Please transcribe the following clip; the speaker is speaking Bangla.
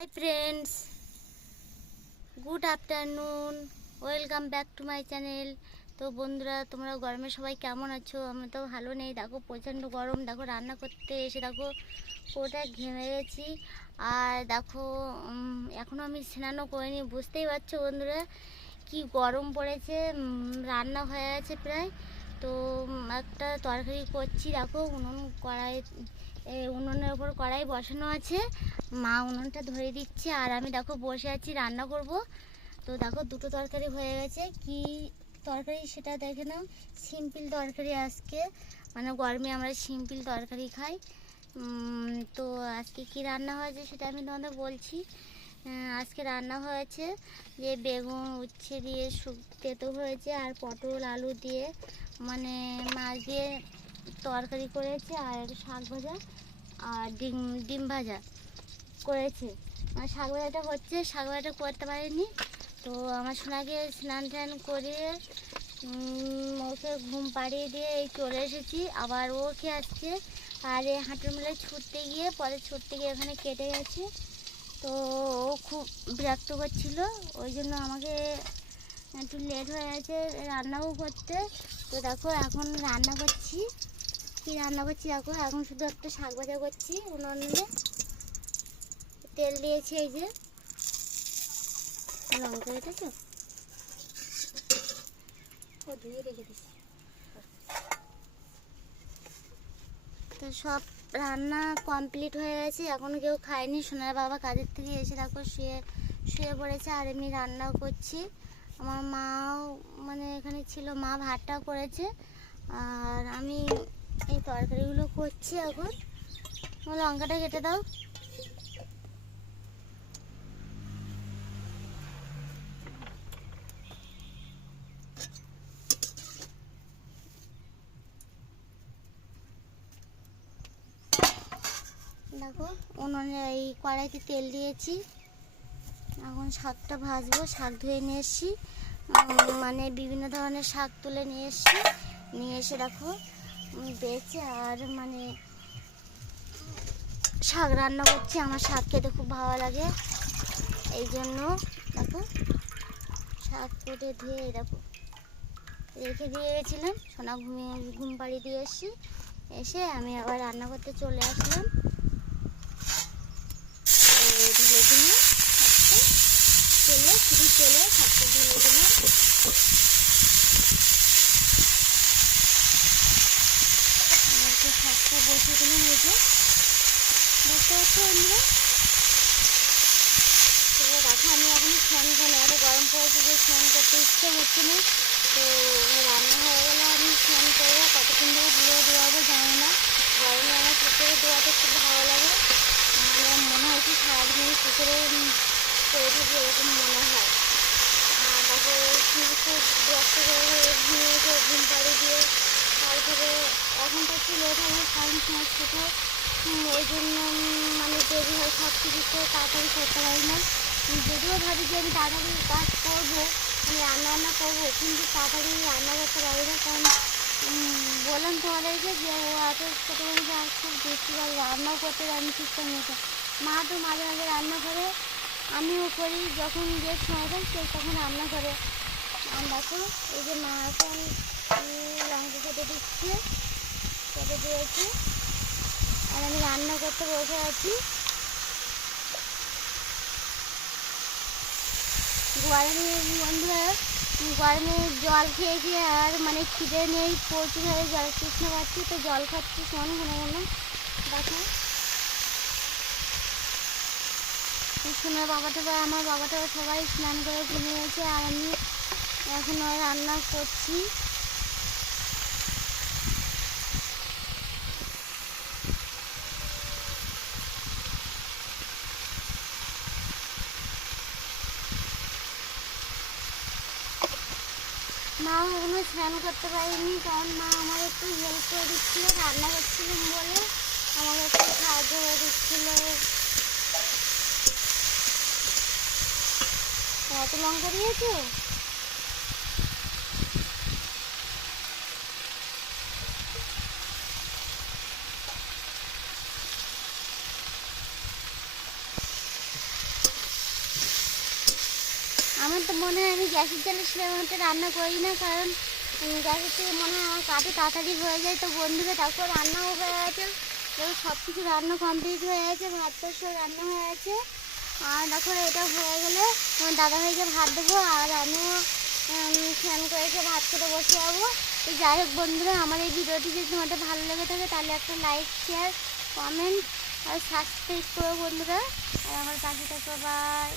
Hi friends good afternoon welcome back to my channel তো বন্ধুরা, তোমরা গরমে সবাই কেমন আছো? আমি তো ভালো নেই। দেখো, প্রচণ্ড গরম। দেখো, রান্না করতে এসে দেখো, পুরোটা ঘেমে গেছি। আর দেখো এখনও আমি স্নানও করিনি। বুঝতেই পারছ বন্ধুরা, কি গরম পড়েছে। রান্না হয়ে গেছে প্রায়। তো একটা তরকারি করছি। দেখো, উনুন কড়াই এ, উনুনের ওপর কড়াই বসানো আছে। মা উনুনটা ধরে দিচ্ছে আর আমি দেখো বসে আছি রান্না করব। তো দেখো দুটো তরকারি হয়ে গেছে। কি তরকারি সেটা দেখে নাও। সিম্পল তরকারি আজকে। মানে গরমে আমরা সিম্পল তরকারি খাই। তো আজকে কি রান্না হয়েছে সেটা আমি তোমাদের বলছি। আজকে রান্না হয়েছে যে বেগুন উচ্ছে দিয়ে শুক্তে হয়েছে আর পটল আলু দিয়ে। মানে মাছ দিয়ে তরকারি করেছে আর একটু শাক ভাজা আর ডিম ডিম ভাজা করেছে। আর শাক ভাজাটা হচ্ছে, শাক ভাজাটা করতে পারিনি। তো আমার সোনাকে স্নান টান করিয়ে ওকে ঘুম পাড়িয়ে দিয়ে এই চলে এসেছি। আবার ওকে আসছে। আর এই হাঁটুর মেলায় ছুটতে গিয়ে, পরে ছুটতে গিয়ে ওখানে কেটে গেছে। তো ও খুব বিরক্ত করছিল। ওই জন্য আমাকে একটু লেট হয়ে গেছে রান্নাও করতে। তো দেখো, এখন রান্না করছি। কি রান্না করছি দেখো? এখন শুধু একটা শাক ভাজা করছি, উনুনে তেল দিয়েছি এই যে। লঙ্কা কেটেছ ও তো সব রান্না কমপ্লিট হয়ে গেছে, এখন কেউ খায়নি। সোনার বাবা কাজের থেকে এসে দেখো শুয়ে শুয়ে পড়েছে আর এমনি রান্নাও করছি। আমার মাও মানে এখানে ছিল, মা ভাতটা করেছে। আর আমি করছি এখন। লঙ্কাটা কেটে দাও। দেখো, উনুনে এই কড়াইতে তেল দিয়েছি। এখন শাকটা ভাজবো, শাক ধুয়ে নিয়ে এসছি। মানে বিভিন্ন ধরনের শাক তুলে নিয়ে এসছি। নিয়ে এসে দেখো বেছে আর মানে শাক রান্না করছি, আমার শাক খেতে খুব ভালো লাগে। এই জন্য দেখো, শাক কেটে ধুয়ে দেখো, রেখে দিয়ে গেছিলাম। সোনা ঘুমিয়ে, ঘুম পাড়ি দিয়ে এসছি। এসে আমি আবার রান্না করতে চলে আসলাম। এই ঢেলে দিলে শাকটা। তেলে, শুধু তেলে শাকটা ঢেলে দিলাম আর যে শাকটা যে দেখতে পাচ্ছি আমরা তো দেখো, আমি এখন ফ্যান ফ্যান এত গরম পড়েছে যে ফ্যান করতে ইচ্ছে হচ্ছে না। তো রান্না হয়ে গেলে আমি ফ্যান করব। কতক্ষণ ধরে পুরো দোয়াবো জানি না। গরমে আমার পুকুরে দোয়াতে খুব ভালো লাগে। মানে মনে হয় কি সারাদিন পুকুরে পড়ে থাকি এরকম মনে হয় আর দেখো খুব খুব বিরক্ত করে ঘুমিয়েছে ঘুম পাড়ি দিয়ে তারপরে এখন তো একটু লেট হবে কারণ সময় ছোটো ওই জন্য মানে দেরি হয় সব কিছু তো তাড়াতাড়ি করতে পারি না। যদিও ভাবি যে আমি তাড়াতাড়ি কাজ করব আমি রান্না বান্না করব, কিন্তু তাড়াতাড়ি রান্না করতে পারি না, কারণ বললাম তোমাদেরকে যে ও এত ছোটো আর খুব দেখতে পারি রান্নাও করতে জানি ঠিকঠাক মতো মা তো মাঝে মাঝে রান্না করে, আমিও করি, যখন যে সময় পাই তখন রান্না করে। আর দেখো এই যে মা এখন কেটে দিচ্ছে। কেটে দিয়েছি। আর আমি রান্না করতে বসে আছি। গরমে বন্ধুরা, গরমে জল খেয়ে আর মানে খিদে নেই প্রচুরভাবে জল। তৃষ্ণা পাচ্ছি তো জল খাচ্ছি, শোন ঘন ঘন দেখো। সোনার বাবাটা বা আমার বাবাটা সবাই স্নান করে ঘুমিয়েছে আর আমি এখন রান্না করছি। মা, এখনও স্নান করতে পারিনি, কারণ মা আমার একটু হেল্প করে দিচ্ছিল, রান্না করছিলাম বলে। আমাকে একটু সাহায্য করে দিচ্ছিল। এত লঙ্কা দিয়েছ? আমার তো মনে হয় আমি গ্যাসের জলে একটা রান্না করি না, কারণ গ্যাসের থেকে মনে হয় আমার কাঠে তাড়াতাড়ি হয়ে যায়। তো বন্ধুরা, তারপর রান্নাও হয়ে গেছে। তো সব কিছু রান্না কমপ্লিট হয়ে গেছে ভাতটা সব রান্না হয়ে গেছে। আর দেখো, এটা হয়ে গেলে আমার দাদাভাইকে ভাত দেবো, আর আমিও স্নান করে এসে ভাত খেতে বসে যাব। তো যাই হোক বন্ধুরা, আমার এই ভিডিওটি যদি তোমাদের ভালো লেগে থাকে, তাহলে একটা লাইক শেয়ার কমেন্ট আর সাবস্ক্রাইব করো বন্ধুরা। আর আমার পাশে থাকো বাই